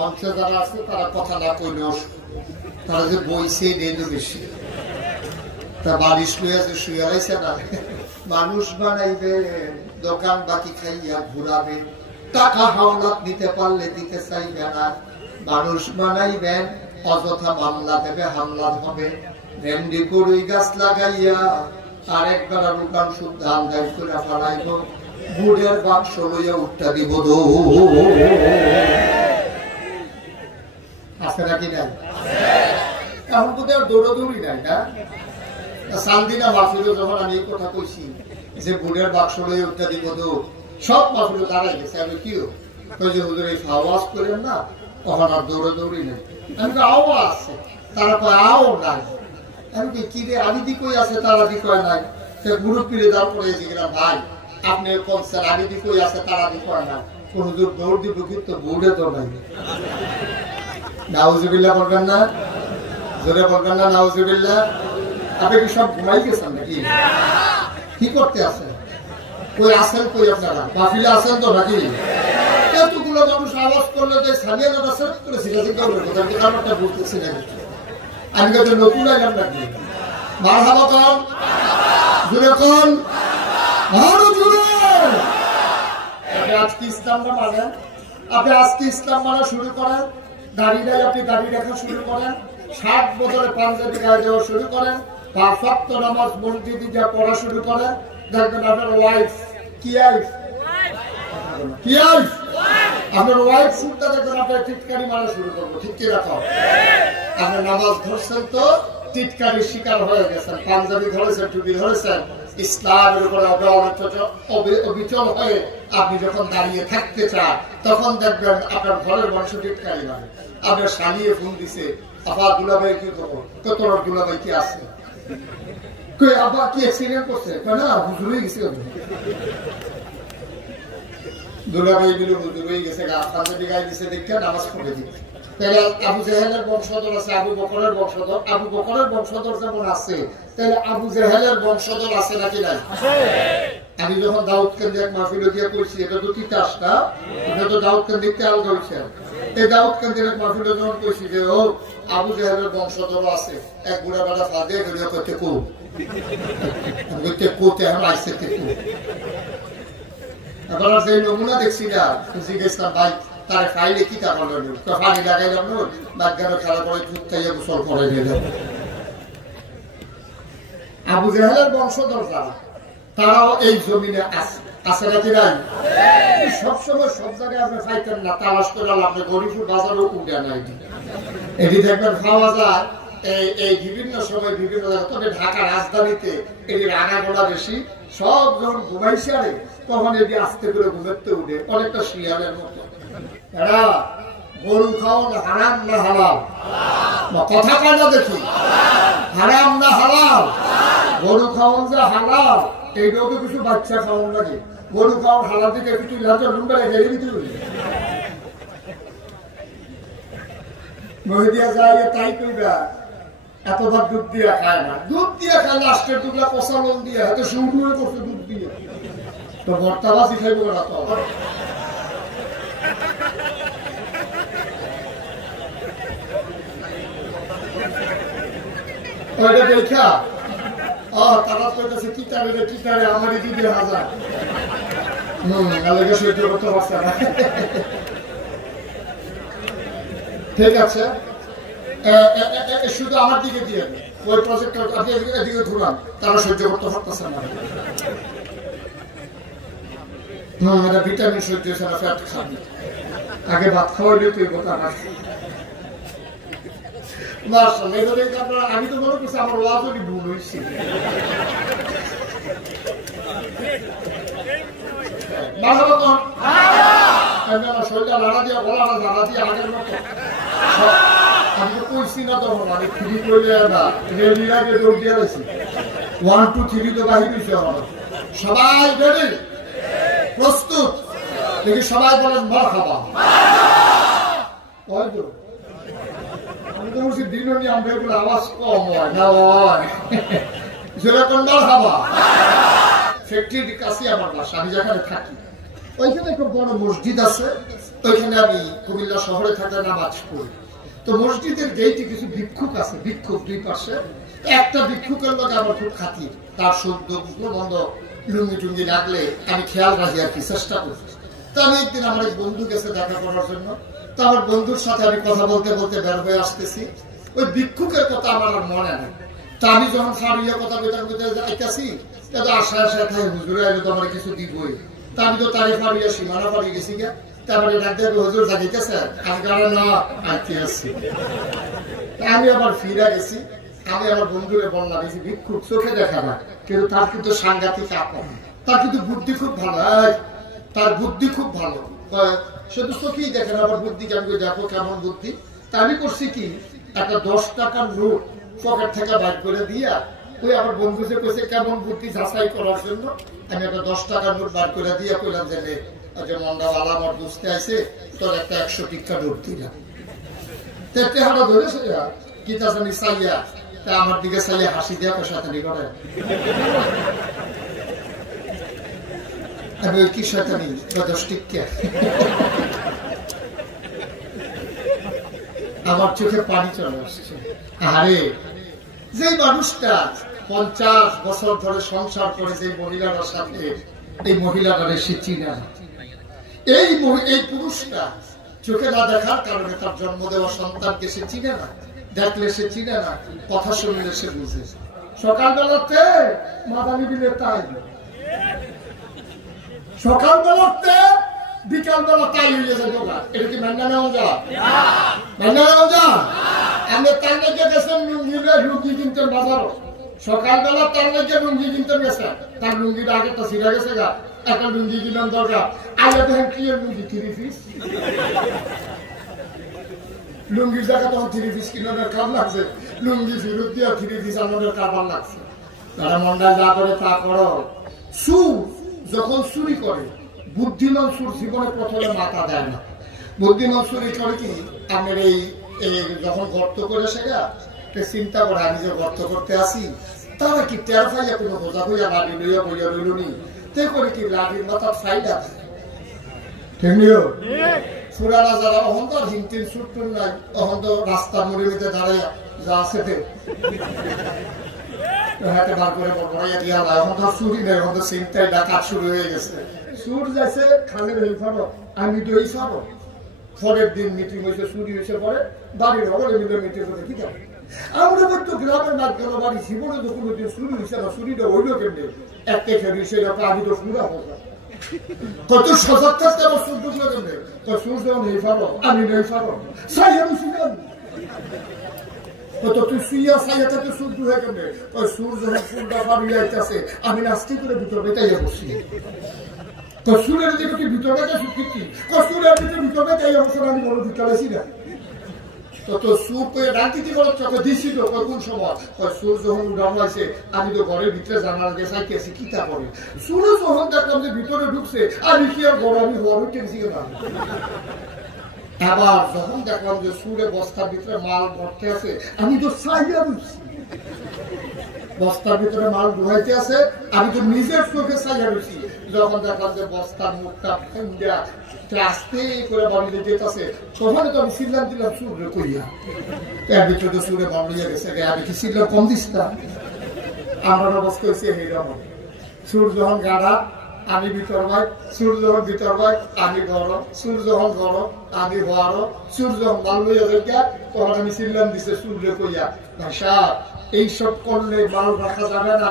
মঞ্চে যারা আছে তারা কথা না কইলেও তারা যে বইছে নেই বেশি তা বালিশ লইয়া যে শুয়ে লাইছে না মানুষ বানাইবে দোকান বাকি খাইয়া ঘুরাবে টাকা হাওলাত নিতে পারলে দিতে চাইবে না মানুষ বানাইবেন অযথা মামলা দেবে হামলা হবে ভেন্ডি গরুই গাছ লাগাইয়া আর একবার রুকান সুদ ধান গাছ করে ফেলাইব বুড়ের বাক্স লইয়া উঠটা দিব আছে নাকি নাই এখন তো আর দৌড়াদৌড়ি নাই না সালদিনা মাহফিলে যখন আমি এই কথা কইছি যে বুড়ের বাক্স লইয়া উঠটা দিব সব মাহফিলে দাঁড়াই গেছে আমি কিও ওই যে হুজুর এই আওয়াজ করেন না তখন আর দৌড়াদৌড়ি নেই আমি তো আওয়াজ আছে তারা কয় আও নাই আমি কি রে আমি দি কই আছে তারা দি কয় নাই গুরু পিড়ে দেওয়ার পরে জিজ্ঞাসা ভাই আপনি কনসার আমি দি কই আছে তারা দি কয় না কোন হুজুর দৌড় দিব কিন্তু বুড়ে তো নাই নাউজুবিল্লাহ বলবেন না জোরে বলবেন না নাউজুবিল্লাহ আপনি কি সব ঘুমাই গেছেন নাকি কি করতে আছেন কই আছেন কই আপনারা মাহফিলে আছেন তো নাকি এতগুলো মানুষ আওয়াজ করলে যে সামিয়া দাদা সেট করেছিল যে কেউ কথা আমি কারণটা বলতেছি না আমি কাছে নতুন আইলাম নাকি মারহাবা কোন জোরে কোন আরো জোরে আপনি আজকে ইসলাম না মানেন আপনি আজকে ইসলাম মানা শুরু করেন দাঁড়িয়ে আপনি দাঁড়িয়ে রাখা শুরু করেন 60 বছরে পাঞ্জাবি গায়ে দেওয়া শুরু করেন 5 ওয়াক্ত নামাজ মসজিদে যা পড়া শুরু করেন দেখবেন আপনার ওয়াইফ কি আইফ কি আইফ আপনার ওয়াইফ শুনতে দেখবেন আপনার টিটকারি মারা শুরু করবো ঠিক কি রাখো আপনার নামাজ ধরছেন তো টিটকারির শিকার হয়ে গেছেন পাঞ্জাবি ধরেছেন টুপি ধরেছেন ইসলামের উপরে অবিচল হয়ে আপনি যখন দাঁড়িয়ে থাকতে চান তখন দেখবেন আপনার ঘরের মানুষ টিটকারি মানে আপনার শালিয়ে ফোন দিছে আফা দুলাভাই কি করবো তো তোর দুলাভাই কি আছে কই আব্বা কি অ্যাক্সিডেন্ট করছে না হুজুর হয়ে গেছে দুলাভাই বিলু হুজুর হয়ে গেছে পাঞ্জাবি গায়ে দিছে দেখে নামাজ পড়ে দিবে তাহলে আবু জেহেলের বংশধর আছে আবু বকরের বংশধর আবু বকরের বংশধর যেমন আছে তাহলে আবু জেহেলের বংশধর আছে নাকি নাই আমি যখন দাউদ কেন্দ্রে এক মাহফিল দিয়ে কইছি এটা তো তিতাস না এটা তো দাউদ কেন্দ্রে তেল গইছে এই দাউদ কেন্দ্রের এক মাহফিল যখন কইছি যে ও আবু জেহেলের বংশধর আছে এক বুড়া বাড়া ফাঁদে গেলে করতে কো করতে কোতে এখন আইসে তে কো এবার যে নমুনা দেখছি না জিজ্ঞেসলাম ভাই তার ফাইলে কি তা করলেন পানি লাগাইলাম বাগ্যানো খেলা করে দুধ খাইয়া গোসল করে নিলাম আবু জেহেলের বংশধর যারা তারাও এই জমিনে আছে নাকি নাই সবসময় সব জায়গায় আপনি পাইতেন না তালাশ করে আপনি গরিবপুর বাজারও উঠে নাই এটি দেখবেন পাওয়া যায় এই বিভিন্ন সময় বিভিন্ন জায়গা তবে ঢাকা রাজধানীতে এটি রাগাগোড়া বেশি সব যখন ঘুমাইছে আরে তখন এটি আস্তে করে ঘুমাতে উঠে অনেকটা শিয়ালের মতো এরা গরু খাওয়ান হারাম না হালাল কথা কয় না দেখি হারাম না হালাল গরু খাওয়ান যে হালাল এইটাও তো কিছু বাচ্চা খাওয়ান লাগে গরু খাওয়ান হালাল থেকে কিছু লুম্বারে হেরে দিতে মহিদিয়া যায় তাই কইবা এতবার দুধ দিয়া খায় না দুধ দিয়া খায় লাস্টের দুধলা পচালন দিয়া এত সুন্দর করছে দুধ দিয়ে তো ভর্তাবাজি খাইব না তো ওইটা দেখা তারা কইতেছে কিতারে আমারই দিদি হাজার আলাদা সহ্য করতে পারছে না ঠিক আছে শুধু আমার দিকে দিয়ে ওই প্রজেক্ট আপনি এদিকে ঘুরান তারা সহ্য করতে পারতেছে না ভিটামিন সহ্য ছাড়া ফ্যাট খাবি আগে ভাত খাওয়াইলে তুই কথা না আমি তো মনে করছি আমার ওয়াজই ভুল হয়েছে শরীরটা লাড়া দিয়া বলা না জানা দিয়ে আগের মতো আমি তো কইছি না তখন আমি ফ্রি করলে না রেডির আগে দৌড় দিয়ে গেছি 1 2 3 তো বাহির হয়েছে আমার সবাই রেডি প্রস্তুত দেখি সবাই বলেন মারহাবা আমি তো বলছি দিন নিয়ে আমরা এগুলো আওয়াজ কম হয় না হয় যেরকম মারহাবা ফ্যাক্টরির কাছে আমার বাসা আমি যেখানে থাকি ওইখানে একটা বড় মসজিদ আছে, ওইখানে আমি কুমিল্লা শহরে থাকলে নামাজ পড়ি। তো মসজিদের গেইটে কিছু ভিক্ষুক আছে, ভিক্ষুক দুই পাশে। একটা ভিক্ষুকের লোক আমার খুব খাতির, তার শুদ্ধ বন্ধ লুঙ্গি টুঙ্গি লাগলে আমি খেয়াল রাখি আর কি, চেষ্টা করি। তো আমি একদিন আমার এক বন্ধু গেছে দেখা করার জন্য, তো আমার বন্ধুর সাথে আমি কথা বলতে বলতে বের হয়ে আসতেছি। ওই ভিক্ষুকের কথা আমার আর মনে নেই। তা আমি যখন সারিয়া কথা বলতে যাইতেছি, আশায় আশায় থাকে হুজুরে আইলে তো আমার কিছু দিবই। তা আমি তো তারিখ ফারিয়া সীমানা ফারিয়ে গেছি গা। তারপরে ডাক্তার হুজুর জাগিতেছে, আমি কারণ না আইতে আসছি। আমি আবার ফিরে গেছি। আমি আমার বন্ধুরে বললাম, এই যে ভিক্ষুক চোখে দেখা না, কিন্তু তার কিন্তু সাংঘাতিক আপন, তার কিন্তু বুদ্ধি খুব ভালো, তার বুদ্ধি খুব ভালো, শুধু চোখেই দেখেন আবার বুদ্ধি কেমন, দেখো কেমন বুদ্ধি। তা আমি করছি কি, একটা 10 টাকার নোট পকেট থেকে বাইর করে দিয়া, ওই আমার বন্ধু যে কইছে কেমন বুদ্ধি যাচাই করার জন্য, আমি একটা 10 টাকার নোট বার করে দিয়া কইলাম যে মন্ডাওয়ালা আমার বুঝতে আইছে, তোর একটা 100 টিকা নোট দিলাম। তেহারা ধরেছে কি তা জানি চাইয়া, তা আমার দিকে চাইয়া হাসি দিয়া শয়তানি করে। আমি ওই কি শয়তানি 10 টিকা, আমার চোখে পানি চলে আসছে। আরে যে মানুষটা 50 বছর ধরে সংসার করে যে মহিলাটার সাথে, এই মহিলাটারে সে চিনে না। এই পুরুষটা চোখে না দেখার কারণে তার জন্ম দেওয়া সন্তানকে সে চিনে না, দেখলে সে চিনে না, কথা শুনলে সে বুঝে। সকালবেলাতে মাদানি বিলে তাই, সকালবেলাতে বিকালবেলা তাই হয়ে যায়। এটা কি মান্না নেওয়া যায়? মান্না নেওয়া যায়? আমি তার লেগে গেছেন লুঙ্গি কিনতেন বাজারও, সকালবেলা তার লেগে লুঙ্গি কিনতেন গেছেন, তার লুঙ্গিটা আগেরটা ছিঁড়ে গেছে গা, একটা লুঙ্গি কিনার দরকার। আগে দেখেন কি লুঙ্গি 3 পিস, লুঙ্গির জায়গা তখন 3 পিস কিনার কাম লাগছে, লুঙ্গি ফিরত দিয়ে 3 পিস আমাদের কারবার লাগছে। তারা মন্ডা যা করে তা করো। সুর যখন চুরি করে, বুদ্ধিমান সুর জীবনে প্রথমে মাথা দেয় না। বুদ্ধিমান চুরি করে কি, আপনার এই যখন গর্ত করে সেগা চিন্তা করে আমি যে গর্ত করতে আসি, তারা কি টের ফাইয়া কোনো বোঝা হইয়া লাঠি লইয়া বইয়া রইলনি, তে করে কি লাঠির মাথা ফাইডা ফুরানা যারা অহন তো হিমতিন সুটুন নাই, অহন তো রাস্তা মুড়ে মিতে দাঁড়াইয়া যা আছে হাতে বার করে বড়াইয়া দিয়া না, এখন তো চুরি নেই, এখন তো চিন্তায় ডাকাত শুরু হয়ে গেছে। সুর যাইছে খালের এই ফারো, আমি তো এই ফারো। পরের দিন মিটিং হয়েছে, চুরি হয়েছে, পরে বাড়ির সকলে মিলে মিটিং করে কি যাবে। আমরা বলতো গ্রামের মাঠ গেল বাড়ি, জীবনে তো কোনোদিন চুরি হয়েছে না, চুরিটা হইল কেমনি একটা খেলি, সেটা আমি তো সুরা হতো কত সজাগ থাকতে আমার সুর ঢুকলো কেমনি, তো সুর যখন এই ফারো, আমি নেই ফারো সাই আমি শুনলাম তুই শুইয়া সাইয়া থাকে সুর ঢুকে কেমনি, ওই সুর যখন ফুলটা ফারিয়ে আইতেছে, আমি নাস্তি করে ভিতর বেতাইয়া বসি। তো সুরের দিকে তুই ভিতর বেঁচে সুখী, সুরের দিকে ভিতর বেতাই অবস্থা আমি বড় ভিতরেছি না। তো সুর করে রান্তিতে করে চোখে দিছিল কোন সময়, সুর যখন উড়ানো আছে, আমি তো ঘরের ভিতরে জানার গেছে আইতেছি কি তা করে। সুরও যখন দেখলাম যে ভিতরে ঢুকছে, আমি কি আর ঘর আমি ঘর উঠেছি না। আবার যখন দেখলাম যে সুরে বস্তার ভিতরে মাল ভরতে আছে, আমি তো চাইয়া ঢুকছি, বস্তার ভিতরে মাল ঢুকাইতে আছে, আমি তো নিজের চোখে চাইয়া ঢুকছি। যখন দেখলাম যে বস্তার মুখটা ফেন্ডা আস্তে করে বানিয়ে যেতেছে, তখন তো আমি সিল্লাম দিলাম সুরে কইয়া, এর ভিতরে তো সুরে বানিয়ে গেছে, আমি কি সিল্লাম কম দিচ্ছিলাম? আমার অবস্থা হয়েছে এইরকম। সুর যখন গাড়া আমি ভিতর ভাই, সুর যখন ভিতর ভাই আমি গরম, সুর যখন গরম আমি হওয়ার, সুর যখন মাল লইয়া দেখা, তখন আমি সিল্লাম দিছে সুরে কইয়া, ভাষা এইসব করলে মাল রাখা যাবে না।